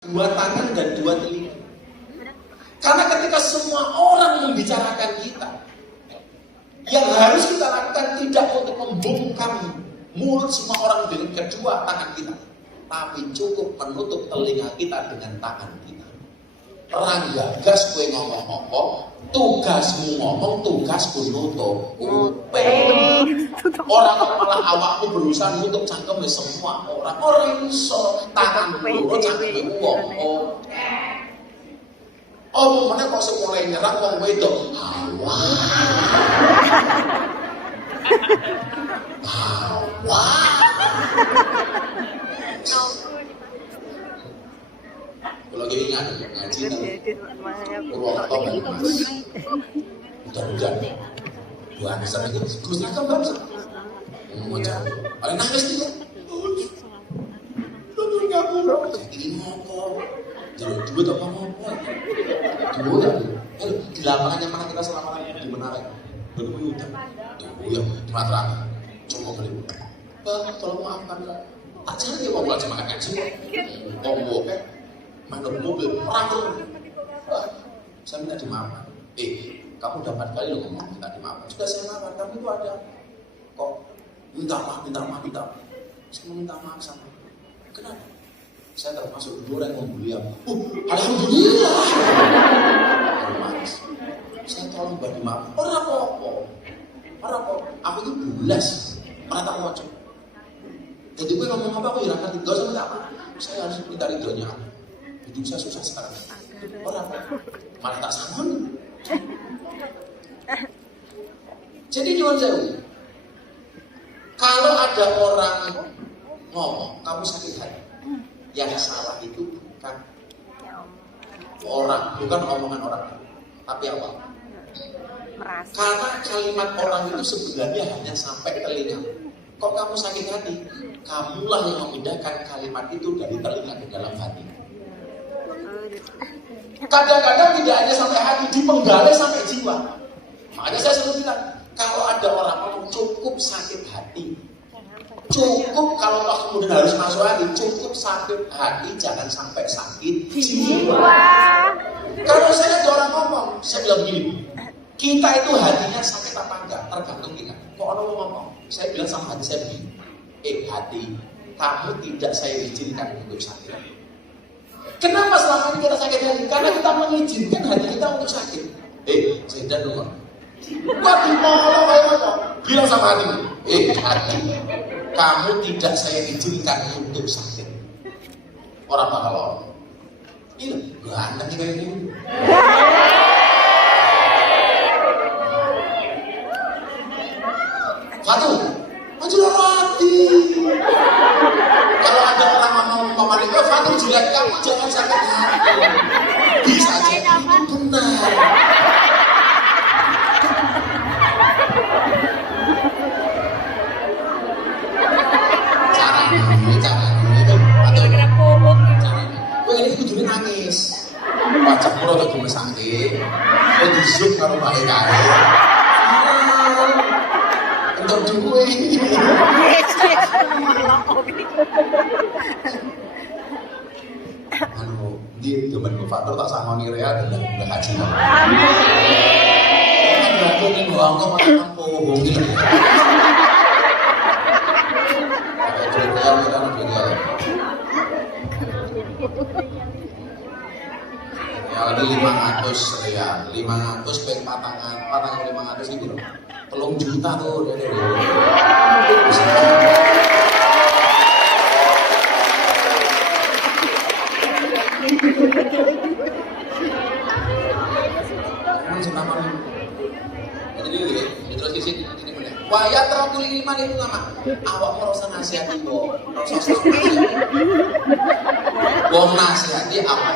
dua tangan dan dua telinga. Karena ketika semua orang membicarakan kita, yang harus kita lakukan tidak untuk membungkam mulut semua orang dengan kedua tangan kita, tapi cukup menutup telinga kita dengan tangan kita. Ranggagas kue ngomong apa, tugasmu ngomong, tugasku nutup kuping. Orang malah awakmu berusaha nutup cangkeme semua orang. Orang iso tangan loro cangkeme wong. Oh, mana kok mulai nyerang wong wedok? Kalau gini ngaji Purwokerto Banyumas. Hujan-hujan. Buah besar itu, Gusti kan bangsa. Ngocak. Paling nangis dia. Lu ngapura. Ini ngopo. Jalur duit apa ngopo? Duit. Di lapangan yang mana kita selama ini di Menara. Dulu hutan. Tuh, di Matraman. Coba beli. Tolong maafkan Kak. Tak jadi mau belajar makan ngaji. Ngomong kayak mana mobil perang. Saya minta dimaafkan. Kamu dapat kali lo ngomong minta dimaafkan. Sudah saya maafkan, tapi itu ada kok minta maaf. Saya minta maaf sama. Kenapa? Saya termasuk dulu yang membeli aku. Alhamdulillah. Saya tolong bagi maaf. Orang apa? Aku itu bulas. Mana tak mau coba. Jadi gue ngomong apa aku hilangkan tiga sama minta maaf. Saya harus minta ridhonya. Hidup saya susah sekarang. Orang apa? Malah tak sanggup. Jadi nyuwun sewu. Kalau ada orang ngomong kamu sakit hati, yang salah itu bukan orang, bukan omongan orang, tapi apa? Karena kalimat orang itu sebenarnya hanya sampai telinga. Kok kamu sakit hati? Kamulah yang memindahkan kalimat itu dari telinga ke dalam hati. Kadang-kadang tidak hanya sampai hati, dipenggalai sampai jiwa. Makanya saya selalu bilang, kalau ada orang ngomong cukup sakit hati, cukup kalau kemudian harus masuk hati, cukup sakit hati, jangan sampai sakit jiwa. Kalau saya ada orang ngomong, saya bilang begini, kita itu hatinya sakit apa enggak, tergantung kita. Kok orang ngomong, saya bilang sama hati saya begini, hati, kamu tidak saya izinkan untuk sakit. Kenapa selama ini kita sakit hati? Karena kita mengizinkan hati kita untuk sakit. Saya dengar. Kok dimolong kayak apa? Bilang sama hati. Hati, kamu tidak saya izinkan untuk sakit. Orang bakal orang. Iya, ganteng kayak gini. Satu, maju hati. Kalau ada orang ngomong pemerintah, Fatul jelek, kamu jangan sakit hati. Bisa jadi itu benar. Caranya Fatul. Ini kudunya nangis. Wajahmu lo tuh sakit. Lo disuk karo balik kaya. Untuk duwe. Di zaman Fatul tak sangoni rea dan udah haji. Amin. Aku nih doang kok makan kampung gitu. Ya ada 500 real, 500 peng patangan 500 itu 3 juta tuh dari. Waya terang iman itu nama. Awak merasa nasihati wong, rasa nasihati. Wong nasihati apa?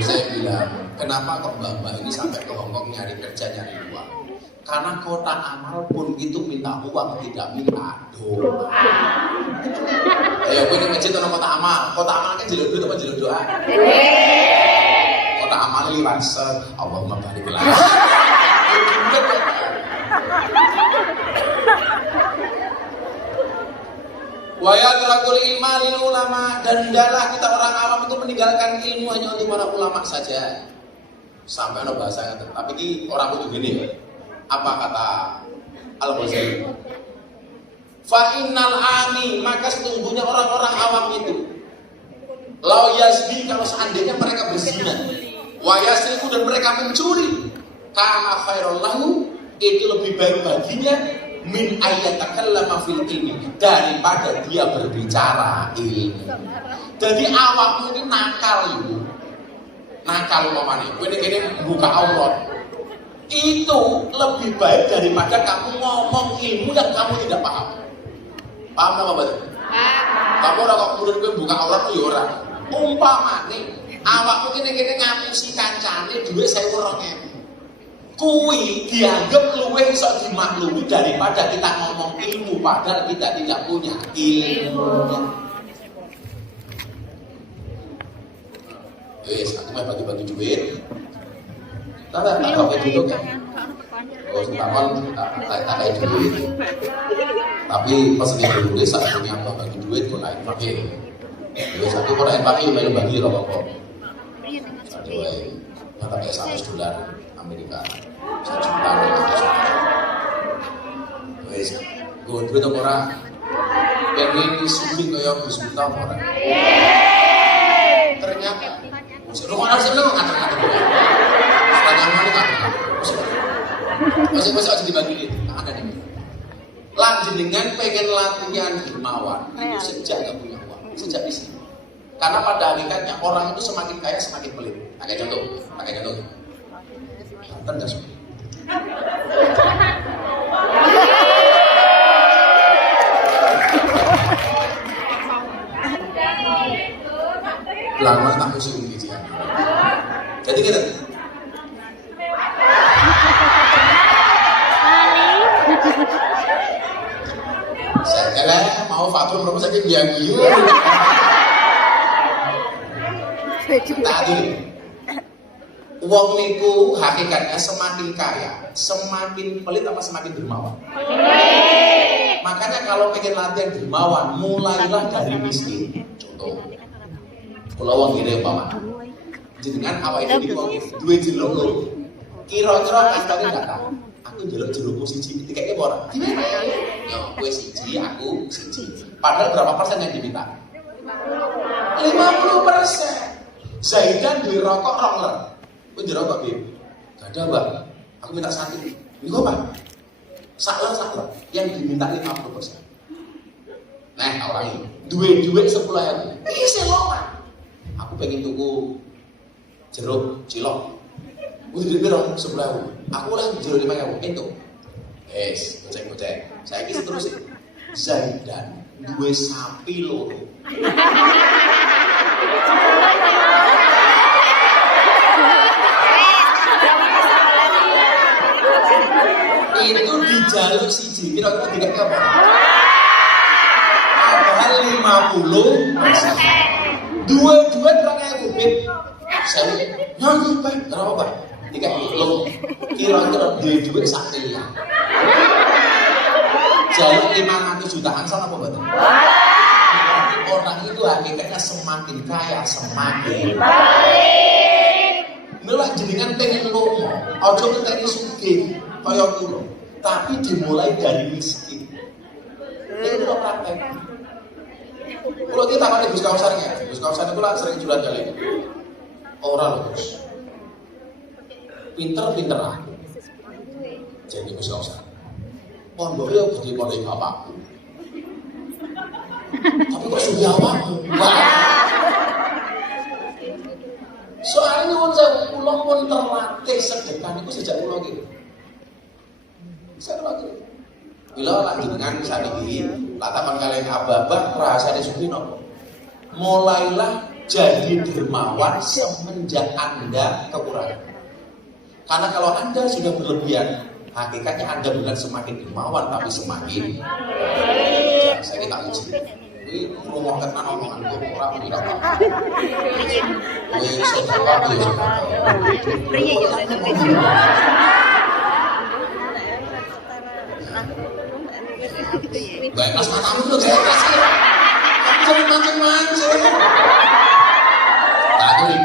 Saya bilang, kenapa kok mbak-mbak ini sampai ke Hongkong nyari kerja nyari uang? Karena kota amal pun itu minta uang, tidak minta doa. Ayo gue ini ngecit orang kota amal kan jelur duit apa jelur doa? tahlilan Allahumma barik lana. Wa yatrakul ilma lil ulama, dan hendaklah kita orang awam itu meninggalkan ilmu hanya untuk para ulama saja. Sampai ada bahasanya, tapi ini orang itu gini. Apa kata Al-Ghazali? Fa innal ami, maka sesungguhnya orang-orang awam itu lau yasbi, kalau seandainya mereka berzina, wa yasriku, dan mereka mencuri, kana khairul lahu, itu lebih baik baginya min ayatakallama fil ilmi, daripada dia berbicara ilmu. Jadi awakmu ini nakal itu. Nakal umpamane, kowe kene buka aurat. Itu lebih baik daripada kamu ngomong ilmu yang kamu tidak paham. Paham apa betul? Kamu ora kok kemudian kowe buka aurat yo ora. Umpamane awakmu kene ngapusi kancane dhuwit 1.200.000. Kui dianggap luwih iso dimaklumi daripada kita ngomong ilmu padahal kita tidak punya ilmu. Wes, aku mau bagi-bagi duit. Tak pakai duit kan? Oh, semalam tak ada duit. Tapi pas dia dulu saat punya apa bagi duit kok naik pakai. Wes, aku kalau naik pakai main bagi rokok. Satu lagi, mata kayak $100 Amerika. 1 juta. Wes, gue duit orang pengen disubing kayak Gus Miftah orang. Ternyata lu kan seneng ngatur-ngatur gue. Setelah nyaman ngatur-ngatur. Masih aja dibagi ini. Ada nih. Lanjenengan pengen latihan dermawan itu sejak gak punya uang, sejak istri. Karena pada hakikatnya orang itu semakin kaya semakin pelit. Pakai contoh. Banten dah semua. Lama tak musim gitu ya. Jadi kita saya mau Fatul berapa sakit dia giu. Tadi uang niku hakikatnya semakin kaya, semakin pelit apa semakin dermawan. Makanya kalau pengen latihan dermawan, mulailah dari miskin. Contoh. Kalau uang gini umpama, jenengan awal itu duit jeluk lo, kira-kira kastanya nggak tahu. Aku jeluk jelukmu siji, tiketnya berapa? Ya, gue siji, aku siji. Padahal berapa persen yang diminta? 50%. Zaidan duit rokok roller, gue jual rokok bim. Gak ada bang, aku minta satu. Ini apa? Salah. Yang diminta 50%. Nah, orang ini duit 10.000. Ini selongan. Aku pengen tuku jeruk cilok. Duit berapa? 10.000. Aku lah jeruk 5.000. Itu. Gocek. Saya kisah terus. Zaidan duwe sapi loro. Itu dijaluk siji. Kira-kira dikasih apa? Padahal 50%. Dua 2.000 bib. Saya nyanyi Pak, berapa Pak? 30. Kira-kira duit sakti ya. Jaluk 500 jutaan sama apa betul? Orang itu hakikatnya semakin kaya semakin baik. Mulai jenengan pengen lomo, ojo ngenteni sugih kaya kula, tapi dimulai dari miskin. Ini kula praktek. Kula iki takone Gus Kausar ya. Gus Kausar itu lah sering jualan kali. Ora lho Gus. Pinter aku. Jadi Gus Kausar. Pondok ya gede pondok bapakku. Tapi kok sudah awakmu? Soalnya nyuwun sewu kula pun terlatih sedekah niku sejak kula iki. Saya lagi. Bila lanjutkan saniki, latapan kalian ababah rahasiane suwi napa? Mulailah jadi dermawan semenjak Anda kekurangan. Karena kalau Anda sudah berlebihan, hakikatnya Anda bukan semakin dermawan tapi semakin. Saya kita uji. Ini ngomong tenan omongan kok ora kira. Wis sedekah yo. Priye yo nek Baik, mas matamu tuh kayak kasih. Kamu jangan mancing-mancing. Nah, ini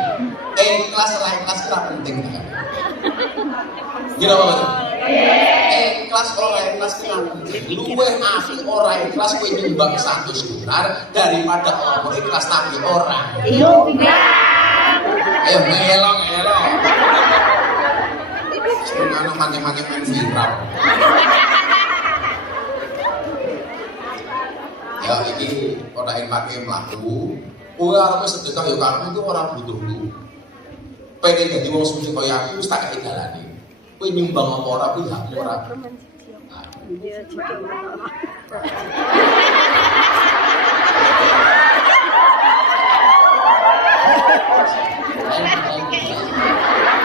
kelas lain kelas kira penting kan? Gila banget. Kelas orang kelas kira penting. Luwe afi orang kelas kue nyumbang 100 dinar daripada orang kelas tapi orang. Ayo ngelong. Sebenarnya mancing-mancing main viral. Ya ini orang yang pakai melaku, orang sedekah ya kamu itu orang butuh dulu. Pengen jadi wong suci kaya aku, tak kayak jalani. Kau nyumbang apa orang, kau hakmu orang.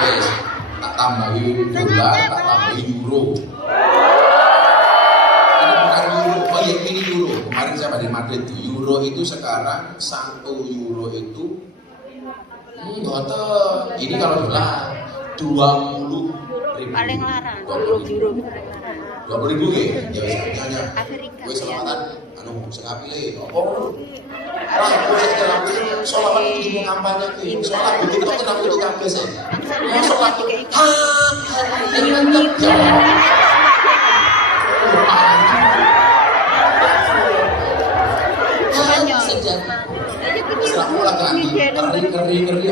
Yes, tak tambahin dolar, tak tambahin euro. Ini euro. Kemarin saya di Madrid tuh euro itu sekarang 1 euro itu ini kalau dolar 20.000. paling larang 20 ribu ya misalnya gue selamatan saya pilih apa gue setelah pilih soal itu mau kampanye soal begitu kok kenapa itu kampanye saya soal ini mantap setelah mulai keri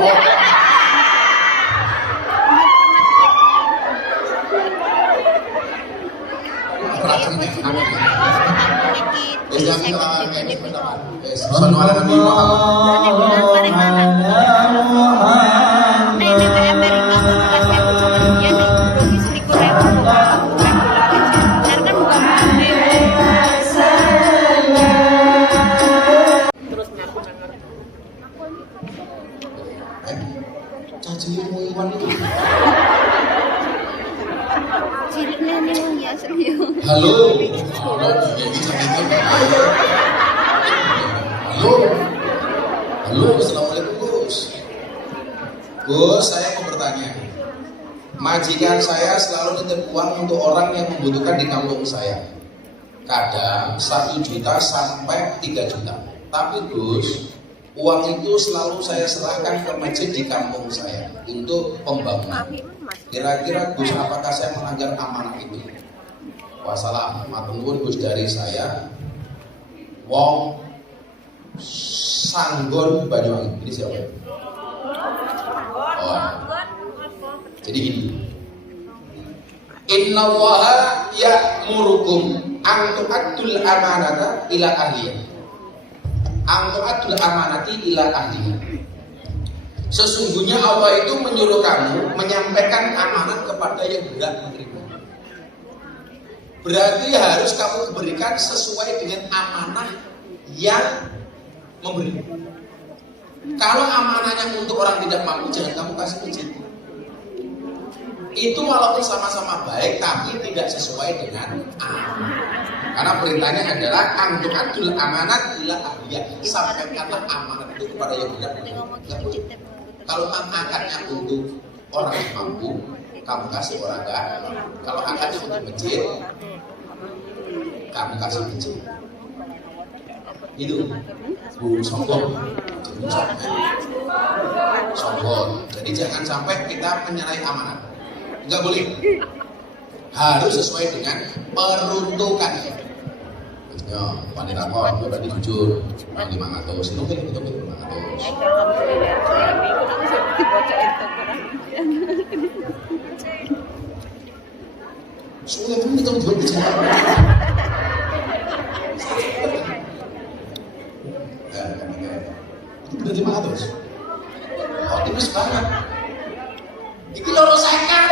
Halo, assalamualaikum Gus, saya mau bertanya. Majikan saya selalu nitip uang untuk orang yang membutuhkan di kampung saya. Kadang 1 juta sampai 3 juta. Tapi Gus, uang itu selalu saya serahkan ke masjid di kampung saya untuk pembangunan. Kira-kira Gus, apakah saya melanggar amanah itu? Wassalam, matur nuwun Gus dari saya. Wong Sanggon Banyuwangi. Ini siapa? Oh. Jadi ini. Innallaha ya'murukum an tu'addul amanata ila ahliha. An tu'addul amanati ila ahliha. Sesungguhnya Allah itu menyuruh kamu menyampaikan amanat kepada yang berhak menerima. Berarti harus kamu berikan sesuai dengan amanah yang memberi. Kalau amanahnya untuk orang tidak mampu, jangan kamu kasih masjid. Itu walaupun sama-sama baik, tapi tidak sesuai dengan amanah. Karena perintahnya adalah antu'atul amanat ila ahliya. Sampaikanlah amanat itu kepada yang tidak mampu. Kalau akadnya untuk orang yang mampu, kamu kasih orang enggak. Kalau akadnya untuk masjid, kamu kasih masjid. Itu sombong. Jadi jangan sampai kita menyalahi amanat. Enggak boleh. Harus sesuai dengan peruntukannya. Ya, wanita kok itu berarti jujur 500. Itu kan 500. Soalnya pun kita buat bicara. Itu berarti 500. Oh, tipis banget. Ini loro sekan.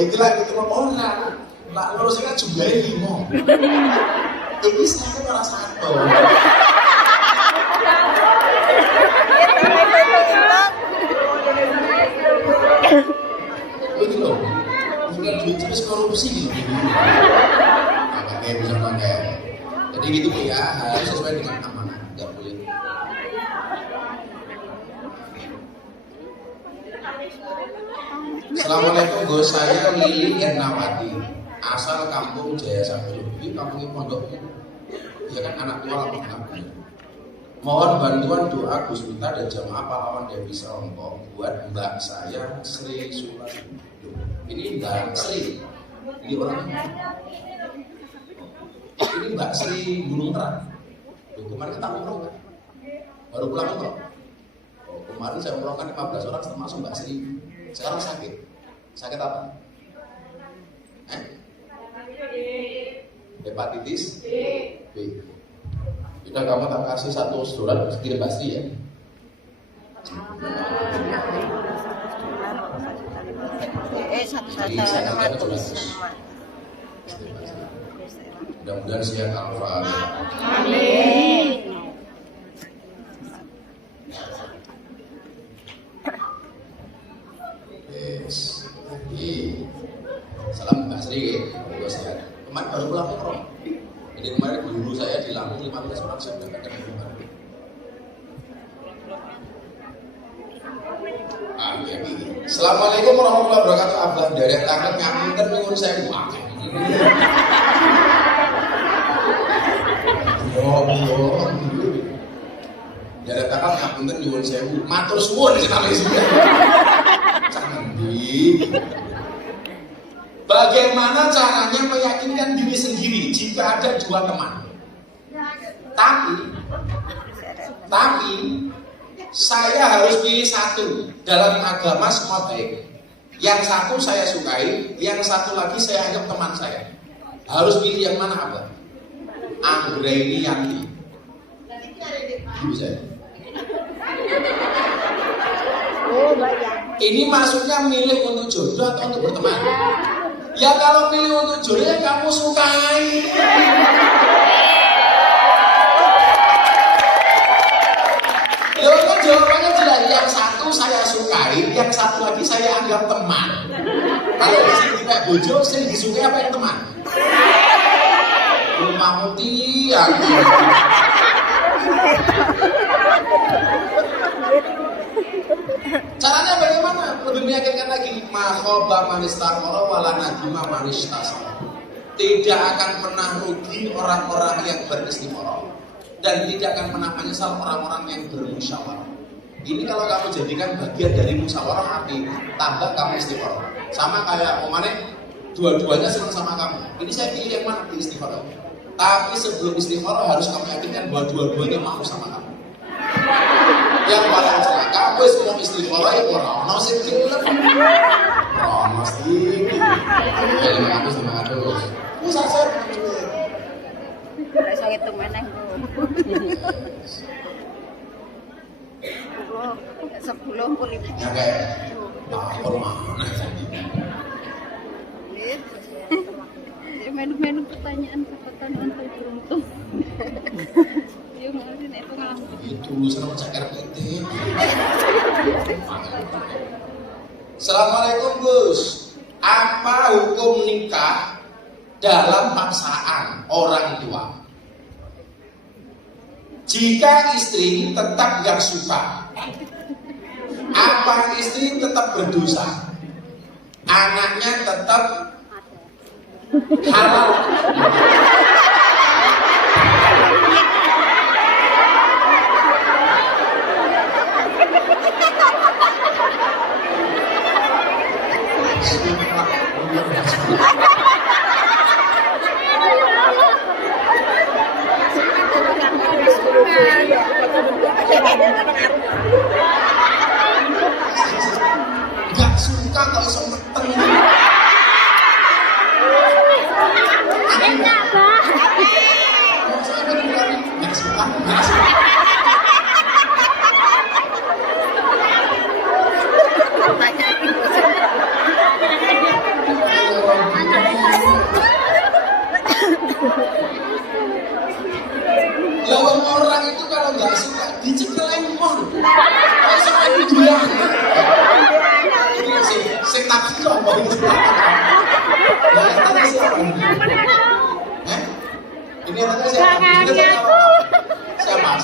Iki lagi ketemu orang. Nak loro sekan jumlahnya 5. Ini saya ora satu. Ini loh. Ini duit terus korupsi gitu. Nah, kayak bisa pakai. Jadi gitu Bu ya, harus sesuai dengan amanah, nggak boleh. Assalamualaikum Gus, saya Lili Ernawati, asal kampung Jaya Sabdo. Ini kampungnya pondoknya. Ya kan anak tua apa? Mohon bantuan doa Gus Miftah dan jamaah pahlawan Dewi Serongkong buat mbak saya Sri Sulasi. Ini Mbak Sri, ini orangnya. Ini Mbak Sri Gunung Terang. Kemarin kita umroh kan? Baru pulang umroh. Kemarin saya umrohkan 15 orang termasuk Mbak Sri. Sekarang sakit. Sakit apa? Hepatitis B. Sudah kamu tak kasih $1 kirim Mbak Sri ya. Jadi saya akan jelas. Mudah-mudahan siap Al-Fatihah. Amin. Yes. Salam Mbak Sri. Sehat. Kemarin baru pulang umroh. Jadi kemarin guru saya di Lampung 15 orang saya mendapatkan hukuman. Assalamualaikum warahmatullahi wabarakatuh. Abah dari tangan ngapunten nyuwun sewu. Dari tangan ngapunten nyuwun sewu. Matur suwun sing nami sudah. Candi. Bagaimana caranya meyakinkan diri sendiri jika ada dua teman? Tapi saya harus pilih satu. Dalam agama semua baik. Yang satu saya sukai, yang satu lagi saya anggap teman saya. Harus pilih yang mana apa? Anggreni Yanti. Bisa. Ini maksudnya milih untuk jodoh atau untuk berteman? Ya kalau pilih untuk jodoh ya kamu sukai. Ya kan jawabannya jelas. Yang satu saya sukai, yang satu lagi saya anggap teman. Kalau di sini kayak bojo, saya disukai apa yang teman? Rumahmu tiang. Caranya bagaimana? Lebih meyakinkan lagi. Makhoba manistakoro wala najima manistasoro. Tidak akan pernah rugi orang-orang yang beristikharah dan tidak akan pernah menyesal orang-orang yang bermusyawarah. Ini kalau kamu jadikan bagian dari musyawarah hati, tambah kamu istikharah. Sama kayak Omane, dua-duanya senang sama kamu. Ini saya pilih yang mana? Istikharah. Tapi sebelum istikharah harus kamu yakinkan bahwa dua-duanya mau sama kamu. Yang paling celaka, wis mau istikharah ya ora sing gelem. Ora mesti. Ya aku sama terus. Wis saya Ora iso ngitung meneh, Bu. 10 pun ibu. ya kayak lapor mana Menu-menu pertanyaan beruntung. Yuk ngalamin itu ngalamin. itu senang cakar penting. Assalamualaikum Gus. Apa hukum nikah dalam paksaan orang tua? Jika istri tetap gak suka, apa istri tetap berdosa? Anaknya tetap halal. Gak suka kok iso meteng. Gak suka. Lawan orang itu kalau nggak suka dicekel lemon. Kok sama dia? Sing tak kira apa itu? Ini namanya siapa? Siapa?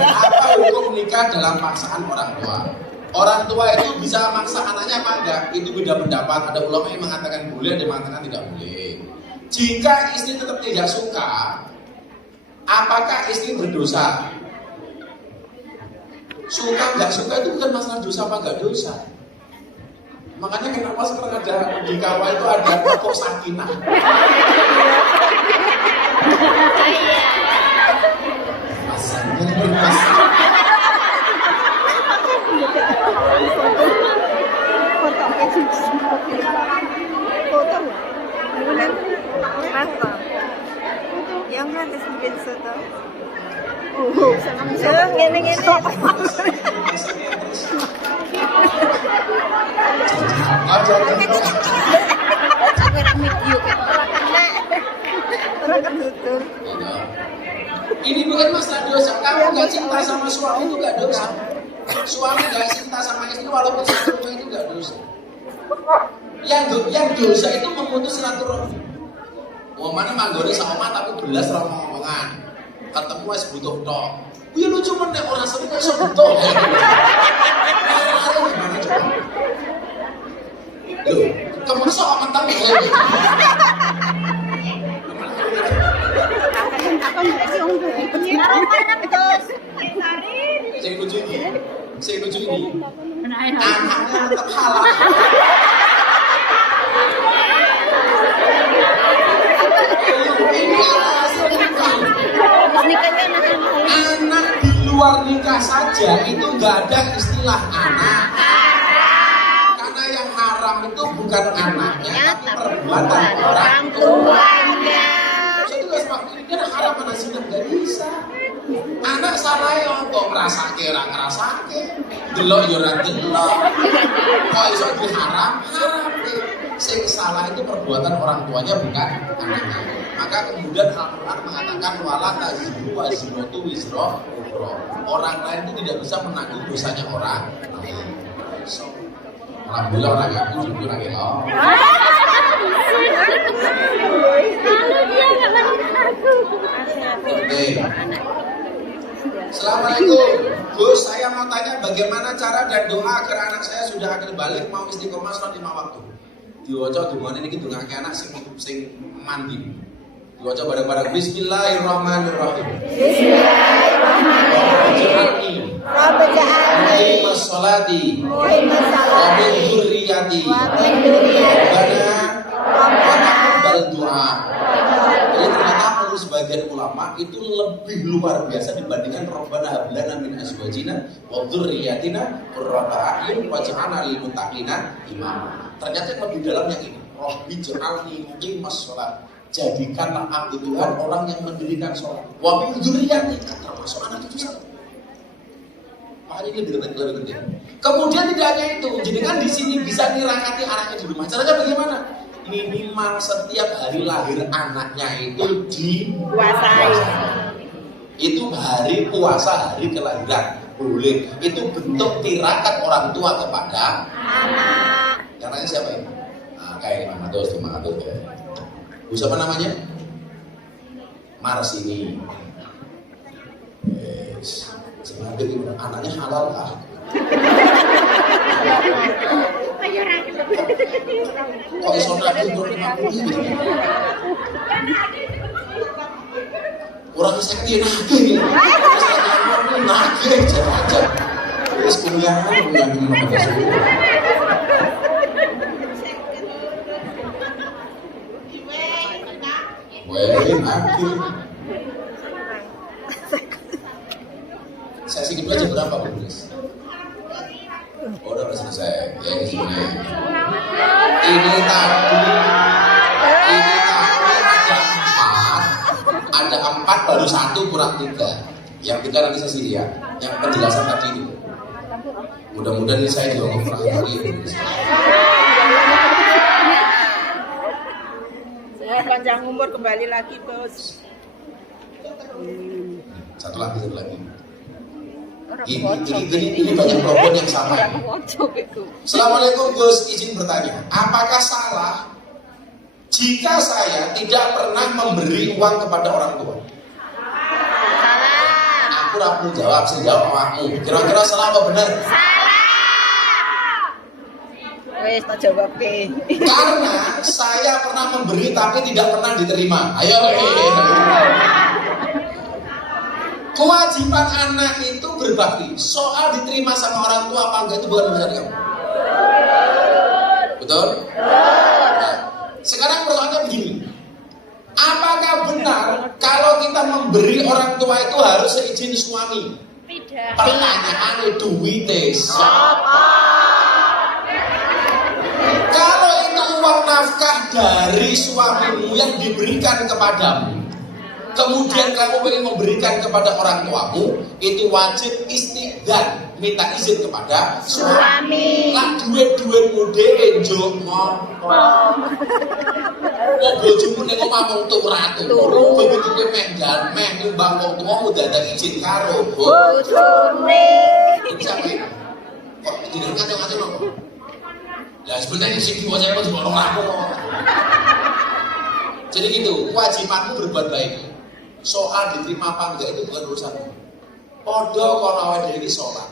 Apa hukum nikah dalam paksaan orang tua? Orang tua itu bisa maksa anaknya apa enggak? Itu beda pendapat. Ada ulama yang mengatakan boleh, ada yang mengatakan tidak boleh. Jika istri tetap tidak suka, apakah istri berdosa? Suka nggak suka itu bukan masalah dosa apa nggak dosa. Makanya kenapa sekarang ada di kawah itu ada pokok sakinah. Masanya bermasalah. Yang nanti bikin soto. Gini. Ini bukan masalah dosa. Kamu nggak cinta sama suami itu nggak dosa. Suami nggak cinta sama istri walaupun satu itu nggak dosa. Yang dosa itu memutus silaturahmi. Mana manggone sama tapi belas ra ngomongan. Ketemu wis butuh tok. Ya lucu meneh orang sering kok iso butuh. Gimana coba? Loh, kamu sok mentang ya. Saya lucu ini. Anaknya tetap halal. Anak di luar nikah saja itu nggak ada istilah anak. Karena yang haram itu bukan anaknya, tapi perbuatan orang tuanya. Saya juga sepakat ini kan haram mana sih nggak bisa. Anak salah ya kok ngerasake orang ngerasake, delok ya ora delok. Kok iso diharam haram. Sing salah itu perbuatan orang tuanya bukan anaknya. Maka kemudian Al-Quran mengatakan wala taziru wa zinatu wizra ukhra. Orang lain itu tidak bisa menanggung dosanya orang lain. So, alhamdulillah orang aku jujur lagi loh. Oke. Assalamualaikum, Gus. Saya mau tanya bagaimana cara dan doa agar anak saya sudah akil balik mau istiqomah sholat 5 waktu. Diwaca dungane niki dongake anak sing mandi. Diwaca bareng-bareng Bismillahirrahmanirrahim. Bismillahirrahmanirrahim. Rabbi ja'alni sholati wa min dzurriyyati Rabbana taqabbal du'a. Jadi ternyata menurut sebagian ulama itu lebih luar biasa dibandingkan Rabbana hab lana min azwajina wa dzurriyyatina qurrata a'yun waj'alna lil muttaqina imama. Ternyata yang lebih dalam yang ini. Rabbi ja'alni muqimas shalah. Jadikanlah aku Tuhan orang yang mendirikan sholat. Wa min dzurriyyati, termasuk anak itu saja. Makanya ini lebih penting. Kemudian tidak hanya itu, jenengan di sini bisa nirakati anaknya di rumah. Caranya bagaimana? Minimal setiap hari lahir anaknya itu dikuasai. Itu hari puasa, hari kelahiran boleh. Itu bentuk tirakat orang tua kepada anak. Yang nanya siapa ini? Nah, kayak Terima kasih ya. Siapa namanya? Marsini. Yes. Sebenarnya itu anaknya halal kah? Kok iso nagih umur 50 gitu? Orang bisa kira nagih. Nagih aja. Terus kuliah ini akhir. Sesi kedua jam berapa, Bu Gris? Oh, udah selesai. Ya, ini sini. Ini tadi ada 4 baru 1 kurang 3. Yang 3 nanti sesi ya. Yang penjelasan tadi itu. Mudah-mudahan ini saya juga ngobrol lagi. Panjang umur kembali lagi, Bos. Satu lagi. Ini banyak problem yang sama. Assalamualaikum Gus, izin bertanya, apakah salah jika saya tidak pernah memberi uang kepada orang tua? Salah. Aku rapi jawab, saya jawab awakmu. Kira-kira salah apa benar? Wes tak jawab ke. Karena saya pernah memberi tapi tidak pernah diterima. Ayo. Kewajiban anak itu berbakti. Soal diterima sama orang tua apa enggak itu bukan urusan kamu. Betul? Nah, sekarang pertanyaannya begini. Apakah benar kalau kita memberi orang tua itu harus seizin suami? Tidak. Pertanyaannya duwite sapa? Kalau itu uang nafkah dari suamimu yang diberikan kepadamu, kemudian kamu ingin memberikan kepada orang tuamu, itu wajib istighfar, minta izin kepada suami. Lah duit-duitmu dhewe njuk ngopo? Kok bojomu ning omah mung turu. Begitu kowe meh nyumbang wong tuamu dadak izin karo Bojone. Kok jenenge kacau-kacau kok? Lah sebenarnya sing diwaca kok orang aku. Jadi gitu, kewajibanmu berbuat baik. Soal diterima apa enggak itu bukan urusanmu. Padha karo awake dhewe salat.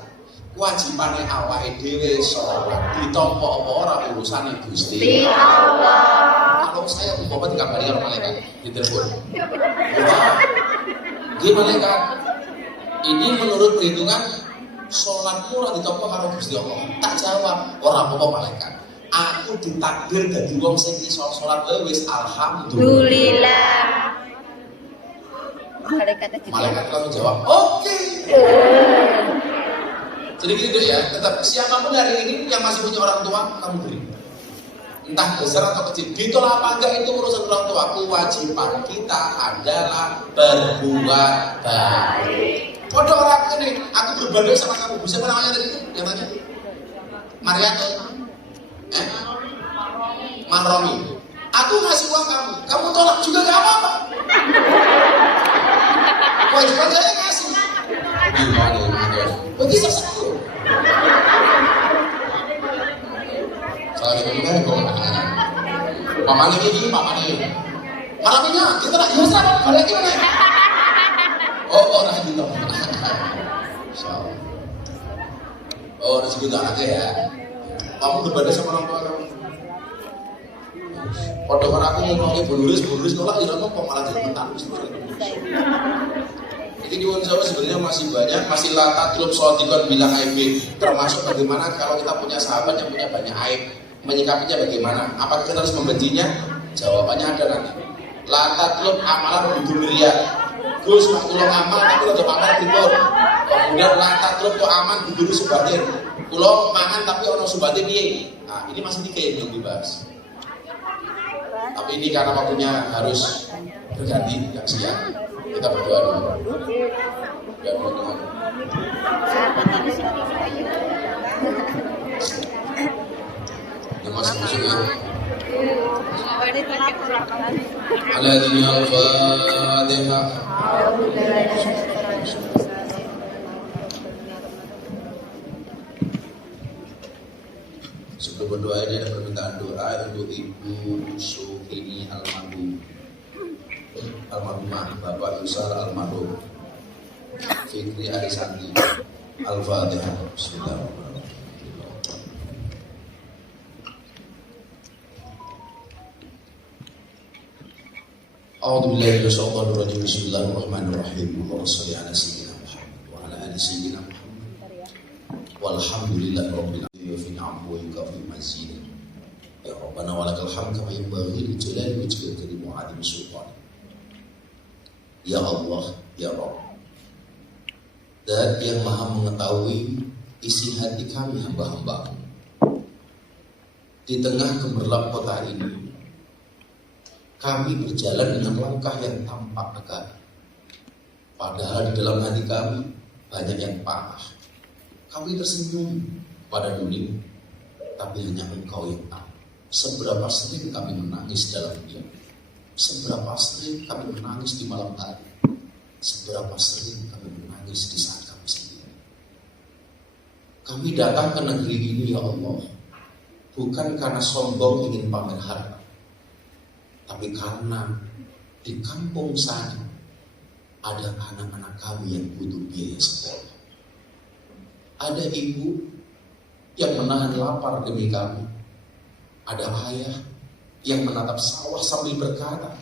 Kewajibane awake dhewe salat. Ditampa apa ora urusane Gusti Allah. Kalau saya bapak dikabari karo malaikat di telepon. Nggih malaikat. Ini menurut perhitungan salatmu ora ditampa karo Gusti Allah. Tak jawab, ora apa-apa malaikat. Aku ditakdir dadi wong sing iso salat wis alhamdulillah. Malaikat langsung jawab, oke. Jadi gitu ya, tetap siapapun hari ini yang masih punya orang tua, kamu beri. Entah besar atau kecil, gitu lah apa enggak itu urusan orang tua. Kewajiban kita adalah berbuat baik. Kode orang ini, aku berbuat baik sama kamu. Siapa namanya tadi? Yang tanya? Marianto. Manromi. Aku ngasih uang kamu tolak juga gak apa-apa. Kewajiban saya ngasih. Gimana? Bagi sesuatu. Salah kok. Mamanya ini, mamanya. Maraminya, kita nak ya sama balik gimana? Oh, nah gitu. Oh, rezeki anaknya ya. Kamu berbeda sama orang tua kamu. Pada orang aku ngomongnya bonus nolak ya kok malah jadi mental. Jadi di Jawa sebenarnya masih banyak, masih lata tulub sotikon bilang aib. Termasuk bagaimana kalau kita punya sahabat yang punya banyak aib, menyikapinya bagaimana? Apakah kita harus membencinya? Jawabannya ada nanti. Lata tulub amalan butuh miliar. Gus mak kula amal tapi rada amal pripun. Kemudian lata tulub to aman butuh subatin. Kula mangan tapi ono subatin piye? Nah, ini masih 3 yang dibahas. Tapi ini karena waktunya harus berganti, yang siang kita berdoa dulu. Ya, berdoa. Yang masih masuk ya. Alladhi al-Fatihah. Sebelum berdoa ini ada permintaan doa untuk Ibu Sukini almarhumah Bapak Yusar almarhum Fikri Arisanti. Al-Fatihah. Bismillahirrahmanirrahim. A'udzu billahi minasyaitonir rajim. Bismillahirrahmanirrahim. Allahumma shalli ala sayyidina Muhammad wa ala ali sayyidina Muhammad. Walhamdulillahi rabbil alamin wa fi ni'am wa yukafi mazid. Ya Rabbana wa lakal hamd kama yanbaghi li jalali wajhika karim wa 'azimi sultan. Ya Allah, ya Rabb. Dan yang Maha mengetahui isi hati kami hamba-hamba. Di tengah gemerlap kota ini, kami berjalan dengan langkah yang tampak tegak. Padahal di dalam hati kami banyak yang parah. Kami tersenyum pada dunia, tapi hanya Engkau yang tahu seberapa sering kami menangis dalam diam, seberapa sering kami menangis di malam hari, seberapa sering kami menangis di saat kami sendiri. Kami datang ke negeri ini ya Allah, bukan karena sombong ingin pamer harta, tapi karena di kampung sana ada anak-anak kami yang butuh biaya sekolah. Ada ibu yang menahan lapar demi kami. Ada ayah yang menatap sawah sambil berkata,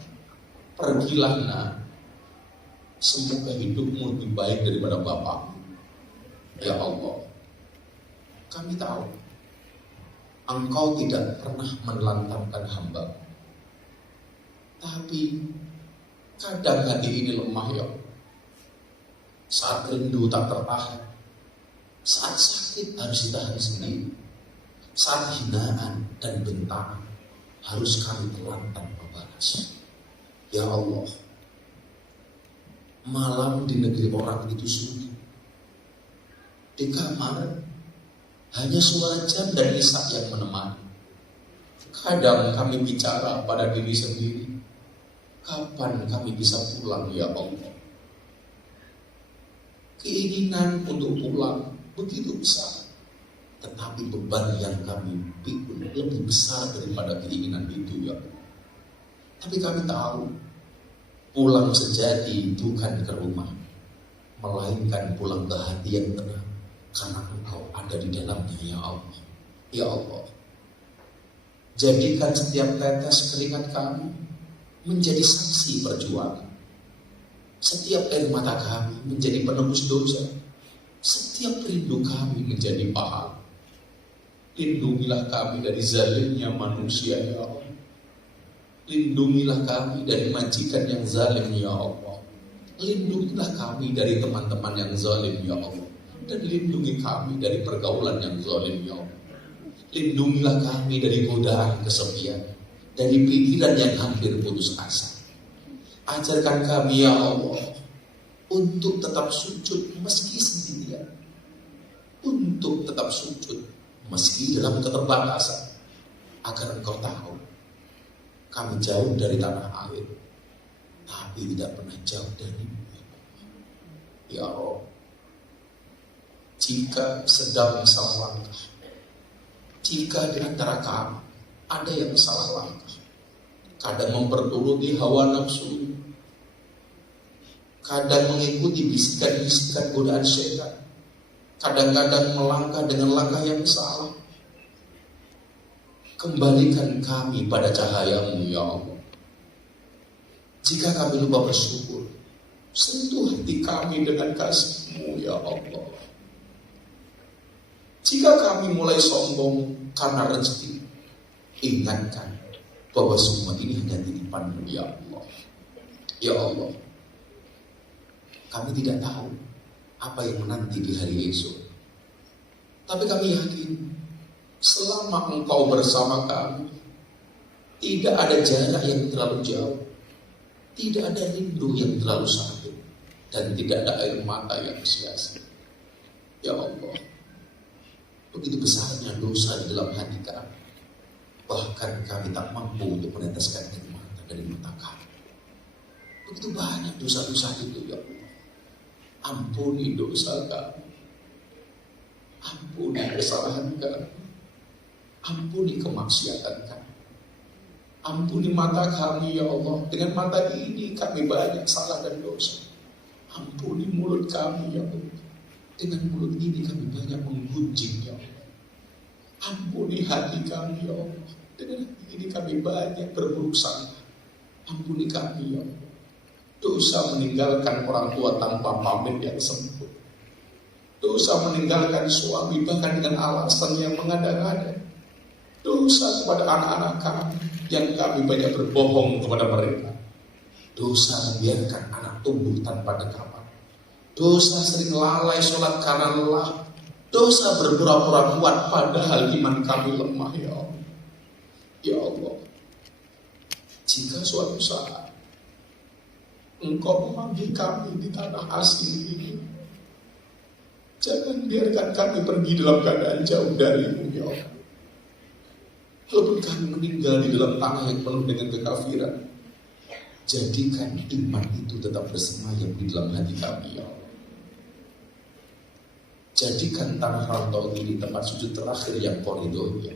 pergilah nak, semoga hidupmu lebih baik daripada bapakmu. Ya Allah, kami tahu Engkau tidak pernah menelantarkan hamba. Tapi kadang hati ini lemah ya. Saat rindu tak tertahan, saat sakit harus ditahan sendiri, saat hinaan dan bentangan harus kami telan tanpa balas. Ya Allah, malam di negeri orang itu sunyi. Di kamar hanya suara jam dan isak yang menemani. Kadang kami bicara pada diri sendiri, kapan kami bisa pulang ya Allah? Keinginan untuk pulang begitu besar, tetapi beban yang kami pikul lebih besar daripada keinginan itu ya Allah. Tapi kami tahu pulang sejati bukan ke rumah, melainkan pulang ke hati yang tenang, karena Engkau ada di dalamnya ya Allah. Ya Allah, jadikan setiap tetes keringat kami menjadi saksi perjuangan. Setiap air mata kami menjadi penebus dosa. Setiap rindu kami menjadi pahala. Lindungilah kami dari zalimnya manusia ya Allah. Lindungilah kami dari majikan yang zalim ya Allah. Lindungilah kami dari teman-teman yang zalim ya Allah. Dan lindungi kami dari pergaulan yang zalim ya Allah. Lindungilah kami dari godaan kesepian, dari pikiran yang hampir putus asa. Ajarkan kami ya Allah untuk tetap sujud meski sendirian, untuk tetap sujud meski dalam keterbatasan, agar Engkau tahu kami jauh dari tanah air, tapi tidak pernah jauh dari-Mu. Ya Allah, jika sedang salah langkah, jika di antara kami ada yang salah langkah, kadang memperturuti hawa nafsu, kadang mengikuti bisikan-bisikan godaan syaitan, kadang-kadang melangkah dengan langkah yang salah, kembalikan kami pada cahaya-Mu ya Allah. Jika kami lupa bersyukur, sentuh hati kami dengan kasih-Mu ya Allah. Jika kami mulai sombong karena rezeki, ingatkan bahwa semua ini hanya titipan-Mu ya Allah. Ya Allah, kami tidak tahu apa yang menanti di hari esok, tapi kami yakin selama Engkau bersama kami, tidak ada jarak yang terlalu jauh, tidak ada rindu yang terlalu sakit, dan tidak ada air mata yang sia-sia. Ya Allah, begitu besarnya dosa di dalam hati kami, bahkan kami tak mampu untuk meneteskan air mata dari mata kami. Begitu banyak dosa-dosa itu ya Allah. Ampuni dosa kami, ampuni kesalahan kami, ampuni kemaksiatan kami, ampuni mata kami ya Allah. Dengan mata ini kami banyak salah dan dosa. Ampuni mulut kami ya Allah. Dengan mulut ini kami banyak menggunjing ya Allah. Ampuni hati kami ya Allah. Dengan hati ini kami banyak berburuk sangka. Ampuni kami ya Allah. Dosa meninggalkan orang tua tanpa pamit yang sempurna. Dosa meninggalkan suami bahkan dengan alasan yang mengada-ngada. Dosa kepada anak-anak kami yang kami banyak berbohong kepada mereka. Dosa membiarkan anak tumbuh tanpa dekapan. Dosa sering lalai sholat karena lelah. Dosa berpura-pura kuat padahal iman kami lemah ya Allah. Ya Allah, jika suatu saat Engkau memanggil kami di tanah asing ini, jangan biarkan kami pergi dalam keadaan jauh dari-Mu ya Allah. Walaupun kami meninggal di dalam tanah yang penuh dengan kekafiran, jadikan iman itu tetap bersemayam di dalam hati kami ya Allah. Jadikan tanah rantau ini tempat sujud terakhir yang kau ridhoinya.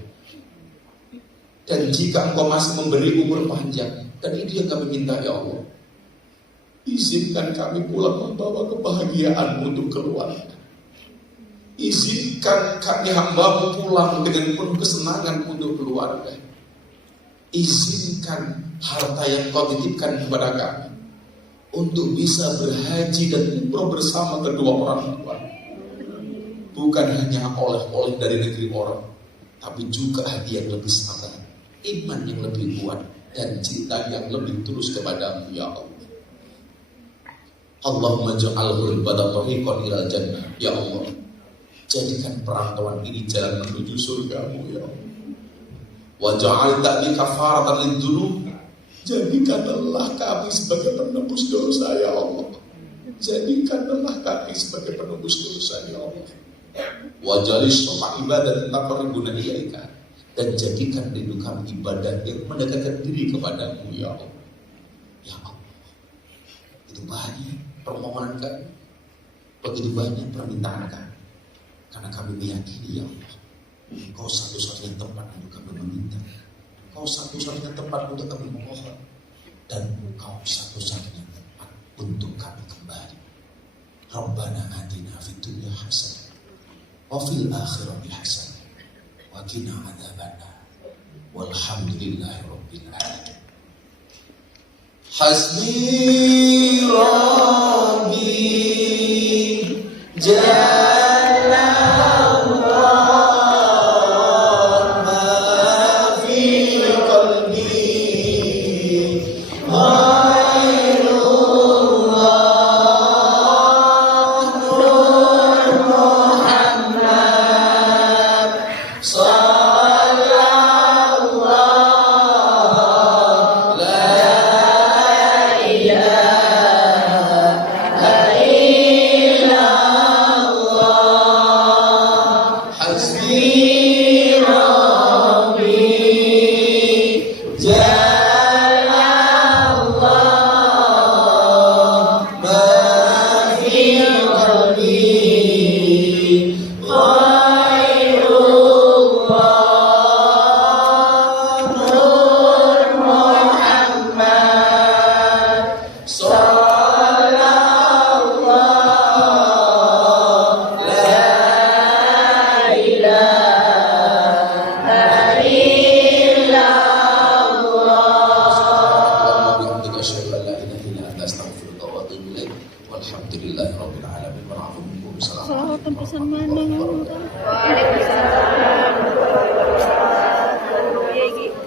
Dan jika engkau masih memberi umur panjang, dan itu yang kami minta ya Allah, izinkan kami pulang membawa kebahagiaan untuk keluarga. Izinkan kami hamba pulang dengan penuh kesenangan untuk keluarga. Izinkan harta yang kau titipkan kepada kami untuk bisa berhaji dan umroh bersama kedua orang tua. Bukan hanya oleh-oleh dari negeri orang, tapi juga hati yang lebih sabar, iman yang lebih kuat, dan cinta yang lebih tulus kepadamu ya Allah. Allahumma ja'alhu ibadah tariqan ilal jannah ya Allah. Jadikan perantauan ini jalan menuju surgamu ya Allah. Wa ja'al ta'bi kafaratan lidunub. Jadikanlah kami sebagai penebus dosa ya Allah. Jadikanlah kami sebagai penebus dosa ya Allah. Wa jalis sopa ibadah taqarrabuna ilaika. Dan jadikan rindu kami ibadah yang mendekatkan diri kepadamu ya Allah. Ya Allah, itu banyak permohonan kami, begitu banyak permintaan kami. Karena kami meyakini ya Allah, Engkau satu-satunya tempat untuk kami meminta, Engkau satu-satunya tempat untuk kami memohon, dan Engkau satu-satunya tempat untuk kami kembali. Rabbana atina fid dunya hasanah wa fil akhirati hasanah wa qina adzabannar. Walhamdulillahi rabbil alamin. Hasbi Rabbi Jalla ma fi qalbi ghairullah Nur Muhammad sallallahu la ilaha illallah. Hasbi Rabbi Jalla Allah ma fi qalbi ghairullah Nur Muhammad sallallahu la ilaha illallah. Bihamdika asyhadu an la ilaha illa anta astaghfiruka wa atubu ilaik. Walhamdulillahi rabbil alamin. Wa a'udzu Salawatan pesan mana yang udah? Waalaikumsalam. Iya gitu.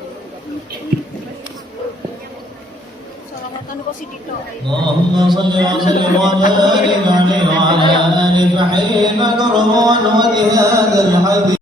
Salawatan kok sih dito. اللهم صل وسلم وبارك عليه وعلى آله فحين كرم وجه هذا الحبيب